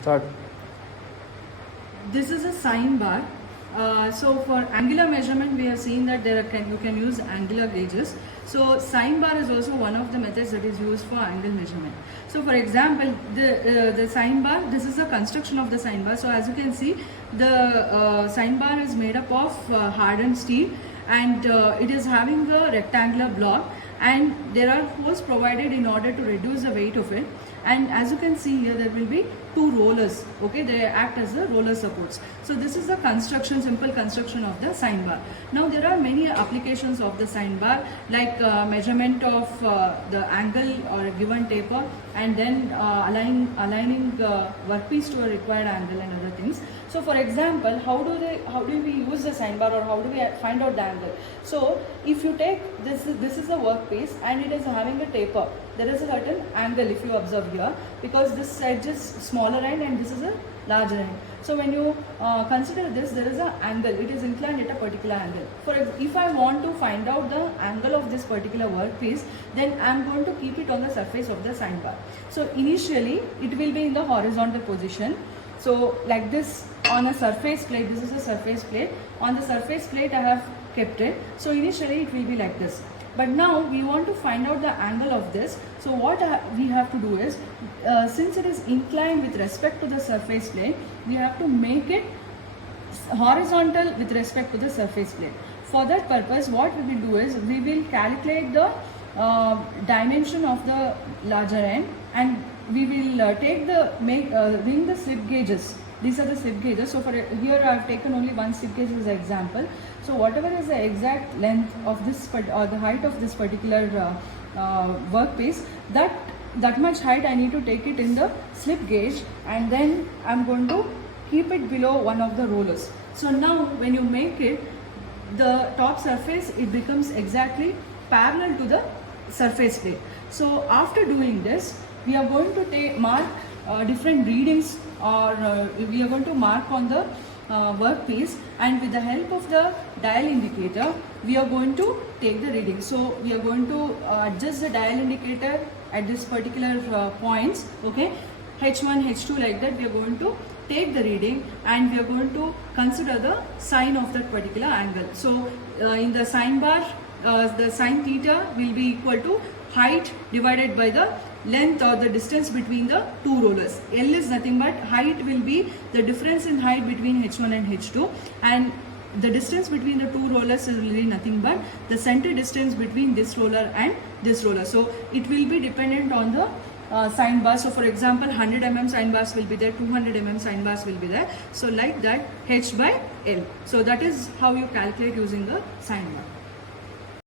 Start. This is a sine bar. So for angular measurement, we have seen that you can use angular gauges. So sine bar is also one of the methods that is used for angle measurement. So for example, the sine bar, this is a construction of the sine bar. So as you can see, the sine bar is made up of hardened steel, and it is having a rectangular block, and there are holes provided in order to reduce the weight of it. And as you can see here, there will be two rollers. Okay, they act as the roller supports. So this is the construction, simple construction of the sine bar. Now there are many applications of the sine bar, like measurement of the angle or a given taper, and then aligning workpiece to a required angle and other things. So for example, how do we use the sine bar, or how do we find out the angle? So if you take this is a workpiece and it is having a taper, there is a certain angle if you observe here, because this edge is smaller end and this is a larger end. So when you consider this, there is an angle, it is inclined at a particular angle. If I want to find out the angle of this particular workpiece, then I am going to keep it on the surface of the sine bar. So initially it will be in the horizontal position. So like this, on a surface plate, this is a surface plate. On the surface plate I have kept it. So initially it will be like this. But now we want to find out the angle of this. So what we have to do is, since it is inclined with respect to the surface plane, we have to make it horizontal with respect to the surface plane. For that purpose, what we will do is, we will calculate the dimension of the larger end, and we will ring the slip gauges. These are the slip gauges. So for here I have taken only one slip gauge as an example. So whatever is the exact length of this or the height of this particular workpiece, that much height I need to take it in the slip gauge, and then I'm going to keep it below one of the rollers. So now when you make it, the top surface, it becomes exactly parallel to the surface plate. So after doing this, we are going to mark different readings, or we are going to mark on the workpiece, and with the help of the dial indicator, we are going to take the reading. So we are going to adjust the dial indicator at this particular points. Okay, H1, H2, like that. We are going to take the reading, and we are going to consider the sine of that particular angle. So in the sine bar, the sine theta will be equal to height divided by the length or the distance between the two rollers. L is nothing but height will be the difference in height between H1 and H2, and the distance between the two rollers is really nothing but the center distance between this roller and this roller. So it will be dependent on the sine bar. So for example, 100 mm sine bars will be there, 200 mm sine bars will be there. So like that, H by L. So that is how you calculate using the sine bar.